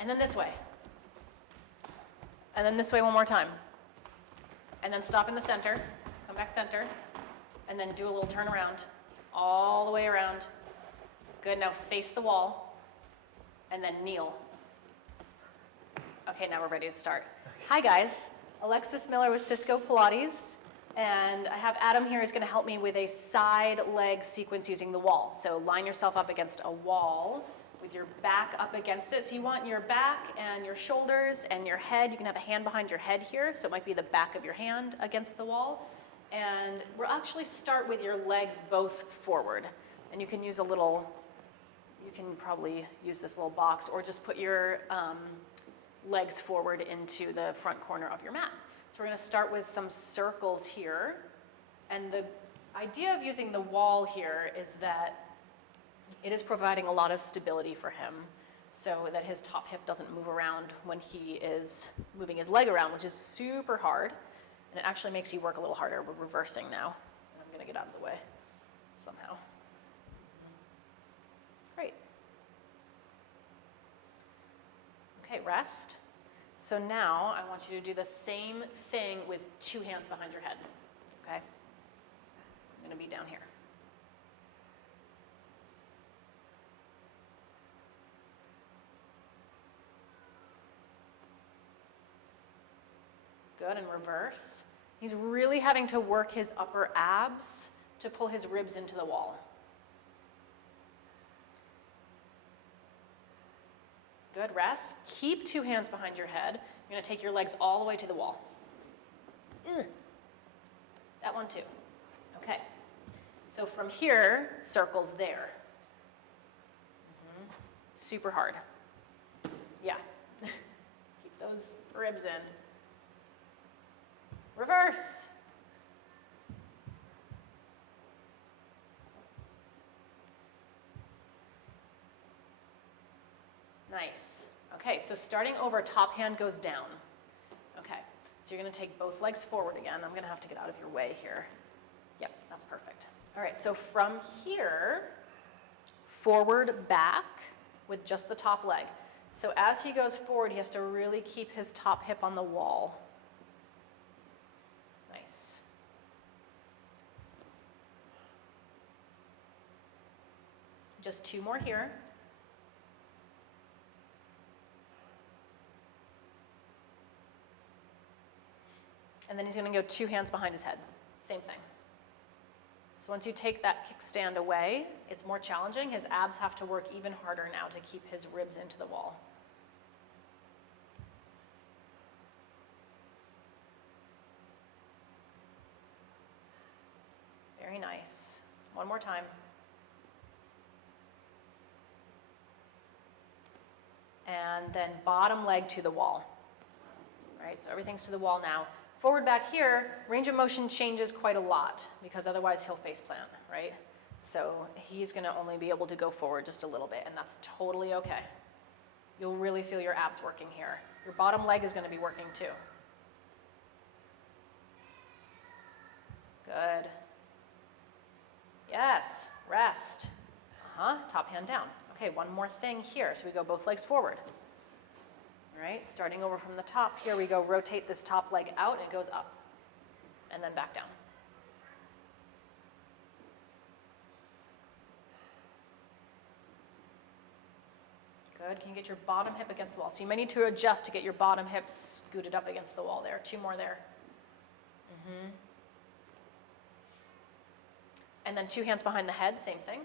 And then this way. And then this way one more time. And then stop in the center, come back center, and then do a little turn around, all the way around. Good, now face the wall, and then kneel. Okay, now we're ready to start. Hi guys, Alexis Miller with Cisco Pilates, and I have Adam here who's gonna help me with a side leg sequence using the wall. So line yourself up against a wall with your back up against it. So you want your back and your shoulders and your head. You can have a hand behind your head here, so it might be the back of your hand against the wall. And we'll actually start with your legs both forward. And you can use you can probably use this little box or just put your legs forward into the front corner of your mat. So we're gonna start with some circles here. And the idea of using the wall here is that it is providing a lot of stability for him so that his top hip doesn't move around when he is moving his leg around, which is super hard. And it actually makes you work a little harder. We're reversing now. I'm gonna get out of the way somehow. Great. Okay, rest. So now I want you to do the same thing with 2 hands behind your head, okay? I'm gonna be down here. Good, and reverse. He's really having to work his upper abs to pull his ribs into the wall. Good, rest. Keep 2 hands behind your head. You're gonna take your legs all the way to the wall. Ugh. That one too. Okay. So from here, circles there. Super hard. Yeah. Keep those ribs in. Reverse. Nice. Okay, so starting over, top hand goes down. Okay, so you're gonna take both legs forward again. I'm gonna have to get out of your way here. Yep, that's perfect. All right, so from here, forward, back with just the top leg. So as he goes forward, he has to really keep his top hip on the wall. Nice. Just 2 more here. And then he's gonna go 2 hands behind his head. Same thing. So once you take that kickstand away, it's more challenging. His abs have to work even harder now to keep his ribs into the wall. Very nice. One more time. And then bottom leg to the wall. All right, so everything's to the wall now. Forward back here, range of motion changes quite a lot because otherwise he'll face plant, right? So he's gonna only be able to go forward just a little bit, and that's totally okay. You'll really feel your abs working here. Your bottom leg is gonna be working too. Good. Yes, rest. Top hand down. Okay, one more thing here. So we go both legs forward. All right, starting over from the top, here we go, rotate this top leg out, and it goes up, and then back down. Good, can you get your bottom hip against the wall? So you may need to adjust to get your bottom hip scooted up against the wall there. 2 more there. And then 2 hands behind the head, same thing.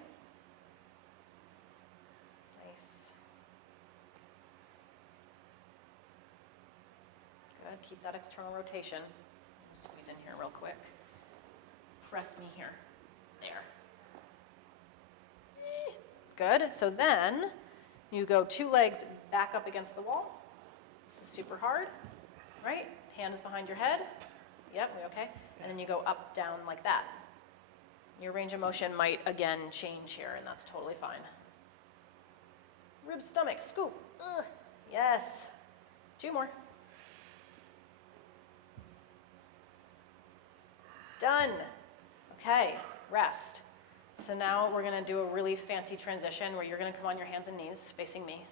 Nice. Good, keep that external rotation. Squeeze in here real quick. Press me here. There. Good, so then you go 2 legs back up against the wall. This is super hard, right? Hand is behind your head. Yep, we okay? And then you go up, down like that. Your range of motion might, again, change here, and that's totally fine. Rib, stomach, scoop. Ugh. Yes. 2 more. Done. Okay, rest. So now we're gonna do a really fancy transition where you're gonna come on your hands and knees facing me.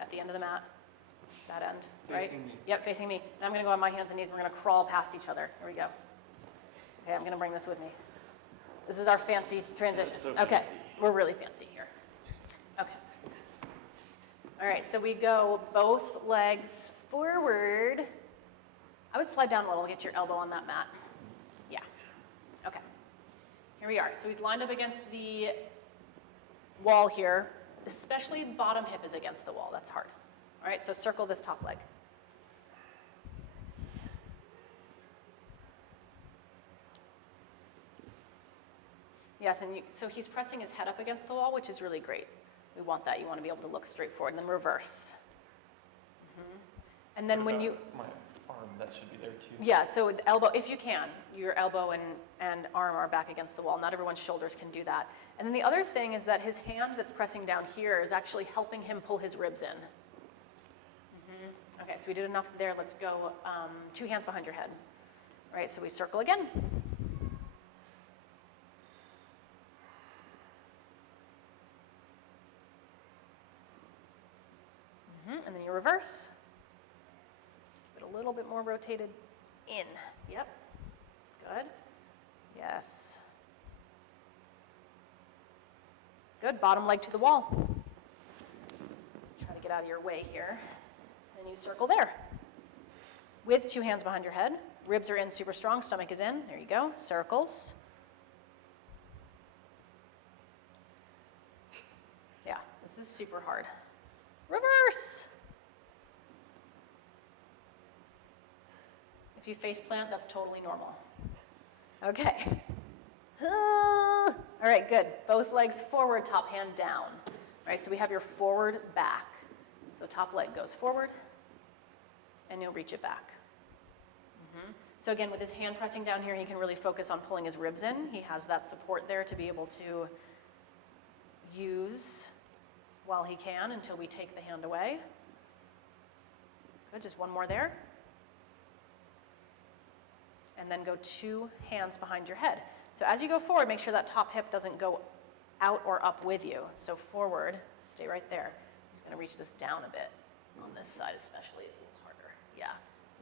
at the end of the mat, that end, right? Facing me. Yep, facing me. And I'm gonna go on my hands and knees, we're gonna crawl past each other. Here we go. Okay, I'm gonna bring this with me. This is our fancy transition. That's so Okay, fancy. we're really fancy here. Okay. All right, so we go both legs forward. I would slide down a little, get your elbow on that mat. Yeah, okay. Here we are. So he's lined up against the wall here, especially bottom hip is against the wall. That's hard. All right, so circle this top leg. Yes, and so he's pressing his head up against the wall, which is really great. We want that. You want to be able to look straight forward, and then reverse. And then What when you, about my arm, that should be there too. yeah, so the elbow, if you can, your elbow and arm are back against the wall. Not everyone's shoulders can do that. And then the other thing is that his hand that's pressing down here is actually helping him pull his ribs in. Okay, so we did enough there. Let's go 2 hands behind your head. All right, so we circle again. And then you reverse. Keep it a little bit more rotated in. Yep. Good. Yes. Good. Bottom leg to the wall. Try to get out of your way here. And you circle there. With 2 hands behind your head. Ribs are in super strong. Stomach is in. There you go. Circles. Yeah, this is super hard. Reverse. If you face plant, that's totally normal. Okay. All right, good. Both legs forward, top hand down. All right, so we have your forward back. So top leg goes forward, and you'll reach it back. So again, with his hand pressing down here, he can really focus on pulling his ribs in. He has that support there to be able to use while he can until we take the hand away. Good, just one more there. And then go 2 hands behind your head. So as you go forward, make sure that top hip doesn't go out or up with you. So forward, stay right there. He's gonna reach this down a bit. On this side especially is a little harder. Yeah,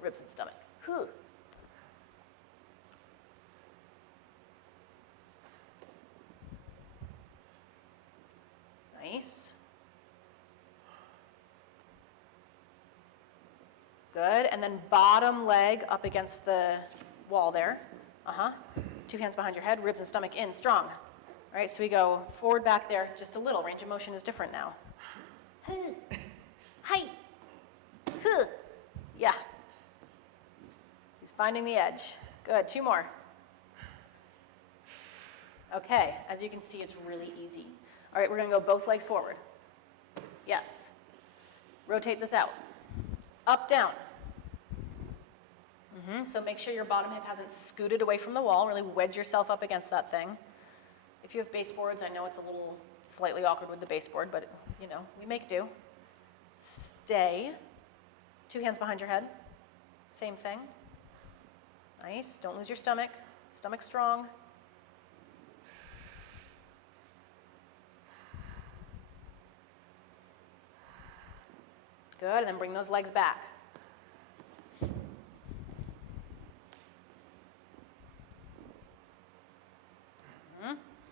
ribs and stomach. Whew. Nice. Good, and then bottom leg up against the wall there. 2 hands behind your head, ribs and stomach in, strong. All right, so we go forward, back there, just a little. Range of motion is different now. Hi. Yeah. He's finding the edge. Good, 2 more. Okay, as you can see, it's really easy. All right, we're gonna go both legs forward. Yes. Rotate this out. Up, down. So make sure your bottom hip hasn't scooted away from the wall. Really wedge yourself up against that thing. If you have baseboards, I know it's a little slightly awkward with the baseboard, but you know, we make do. Stay. 2 hands behind your head. Same thing. Nice. Don't lose your stomach. Stomach strong. Good, and then bring those legs back.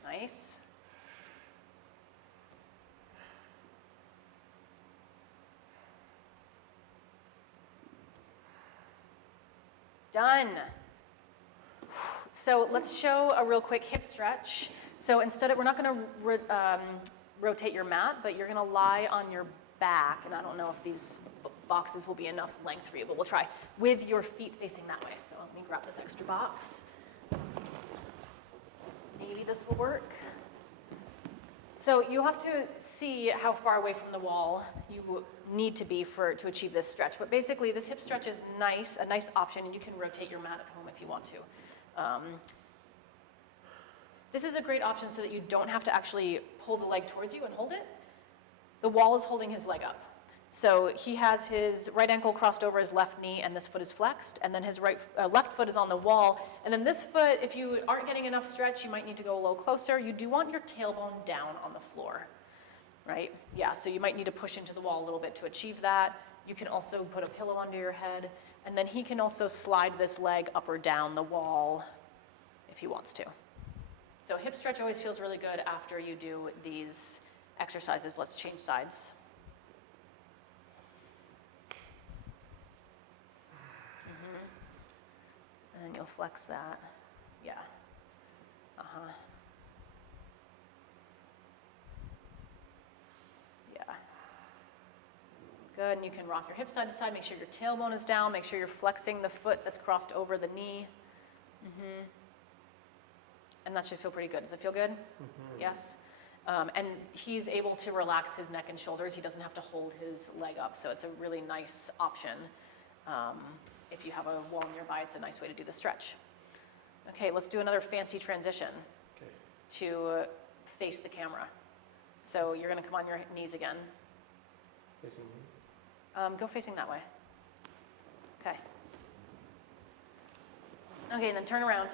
Nice. Done. So let's show a real quick hip stretch. So instead of, we're not going to rotate your mat, but you're going to lie on your back, and I don't know if these boxes will be enough length for you, but we'll try, with your feet facing that way. So let me grab this extra box. Maybe this will work. So you have to see how far away from the wall you need to be to achieve this stretch. But basically, this hip stretch is nice, a nice option, and you can rotate your mat at home if you want to. This is a great option so that you don't have to actually pull the leg towards you and hold it. The wall is holding his leg up. So he has his right ankle crossed over his left knee, and this foot is flexed, and then his left foot is on the wall. And then this foot, if you aren't getting enough stretch, you might need to go a little closer. You do want your tailbone down on the floor. right? Yeah, so you might need to push into the wall a little bit to achieve that. You can also put a pillow under your head, and then he can also slide this leg up or down the wall if he wants to. So hip stretch always feels really good after you do these exercises. Let's change sides. And then you'll flex that. Yeah. Uh-huh. Yeah. Good, and you can rock your hips side to side. Make sure your tailbone is down. Make sure you're flexing the foot that's crossed over the knee. And that should feel pretty good. Does it feel good? Yes? And he's able to relax his neck and shoulders. He doesn't have to hold his leg up, so it's a really nice option. If you have a wall nearby, it's a nice way to do the stretch. Okay, let's do another fancy transition to face the camera. So you're gonna come on your knees again. Facing me? Go facing that way. Okay. Okay, and then turn around.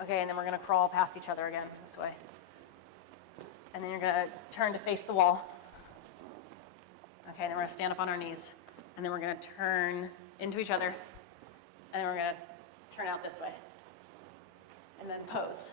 Okay, and then we're gonna crawl past each other again, this way. And then you're gonna turn to face the wall. Okay, and then we're gonna stand up on our knees. And then we're gonna turn into each other. And then we're gonna turn out this way. And then pose.